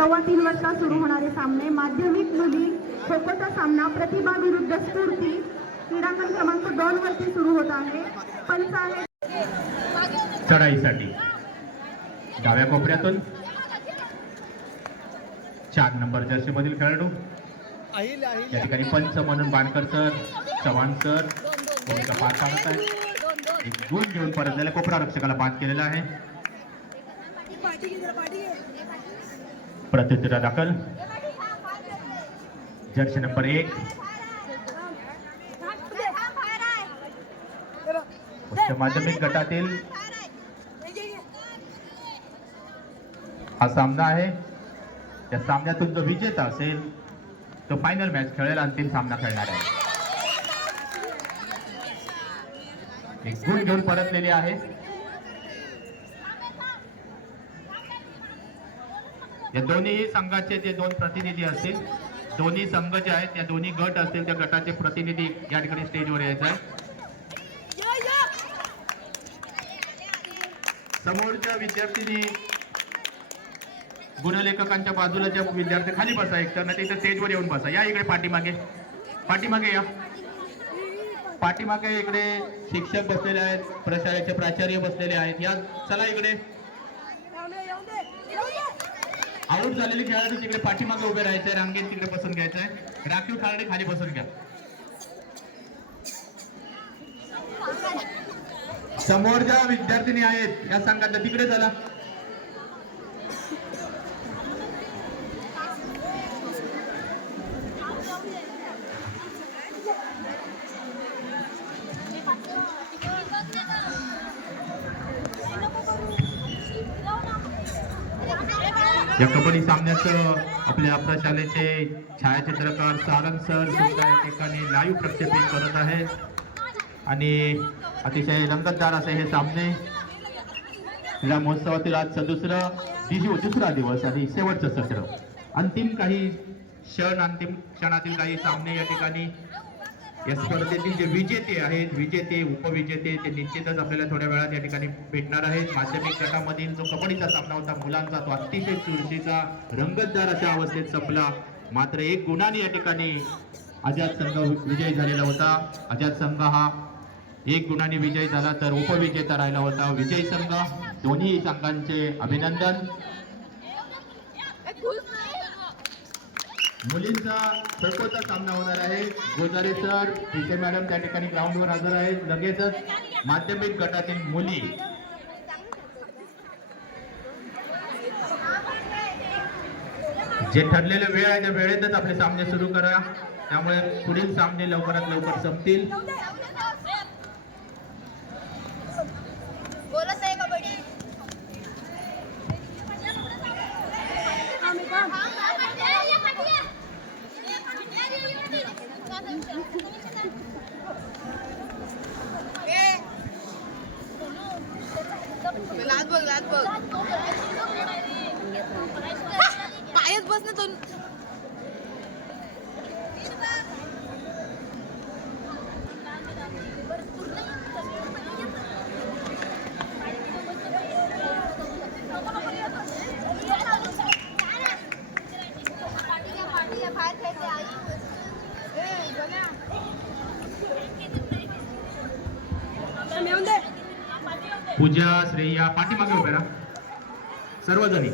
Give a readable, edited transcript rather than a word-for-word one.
3:15 वाजता सुरू होणारे सामने. माध्यमिक मुली खो खोचा सामना प्रतिभा विरुद्ध स्फूर्ती क्रीडांगण क्रमांक 2 वरती सुरू होत आहे. पंच आहे चढाईसाठी डाव्या कोपऱ्यातून 4 नंबर जर्सी मधील खेळाडू या ठिकाणी पंच म्हणून बाणकर सर, चव्हाण सर भूमिका पार पाडत आहेत. एक गुण घेऊन परतलेल्या कोपरा रक्षकाला बाद केलेला आहे. प्रत्युत्तरा दाखल जर्सी नंबर 1 उच्च माध्यमिक गटातील हा सामना आहे. त्या सामन्यातून जो विजेता असेल तो फायनल मॅच खेळेल, अंतिम सामना खेळणार आहे. एक गुण घेऊन परतलेली आहे. या दोन्ही संघाचे जे 2 प्रतिनिधी असतील, दोन्ही संघ जे आहेत त्या दोन्ही गट असतील त्या गटाचे प्रतिनिधी या ठिकाणी स्टेजवर यायचे आहे. समोरच्या विद्यार्थ्यांनी गुणलेखकांच्या बाजूला ज्या विद्यार्थी खाली बसा एक तर नाही स्टेजवर येऊन बसा. या इकडे पाठीमागे पाठीमागे या. पाठीमागे इकडे शिक्षक बसलेले आहेत, प्रशालेचे प्राचार्य बसलेले आहेत. या चला इकडे. आऊट झालेले खेळाडू तिकडे पाठीमागे उभे राहायचे, रांगेत तिकडे बसून घ्यायचंय. राखीव खेळाडू खाली बसून घ्या. समोर ज्या विद्यार्थिनी आहेत या संघात तिकडे चला. या कबड्डी सामन्याचं आपल्या प्रशालेचे छायाचित्रकार सारंग सर सुद्धा या ठिकाणी लाईव्ह प्रक्षेपित करत आहेत आणि अतिशय रंगतदार असे हे सामने. या महोत्सवातील आजचा दुसरा दिवस आणि शेवटचं सत्र. अंतिम क्षणातील काही सामने या ठिकाणी या स्पर्धेतील जे विजेते आहेत, विजेते उपविजेते ते निश्चितच आपल्याला थोड्या वेळात या ठिकाणी भेटणार आहेत. माध्यमिक गटामधील जो कबड्डीचा सामना होता मुलांचा तो अतिशय चुरशीचा रंगतदार अशा अवस्थेत संपला. मात्र 1 गुणाने या ठिकाणी आझाद संघ विजयी झालेला होता. आझाद संघ हा 1 गुणाने विजयी झाला तर उपविजेता राहिला होता विजयी संघ. दोन्ही संघांचे अभिनंदन. मुलींचा खो खोचा सामना होणार आहे. गोजारे सर, पीके मॅडम त्या ठिकाणी ग्राउंडवर हजर आहेत. लगेचच माध्यमिक गटातील मुली जे ठरलेले वेळ आहे त्या वेळेतच आपले सामने सुरू करा, त्यामुळे पुढील सामने लवकरात लवकर संपतील. पायच बस ना तो. पूजा, श्रेया पाठीमागे उभे राहा सर्वजणी.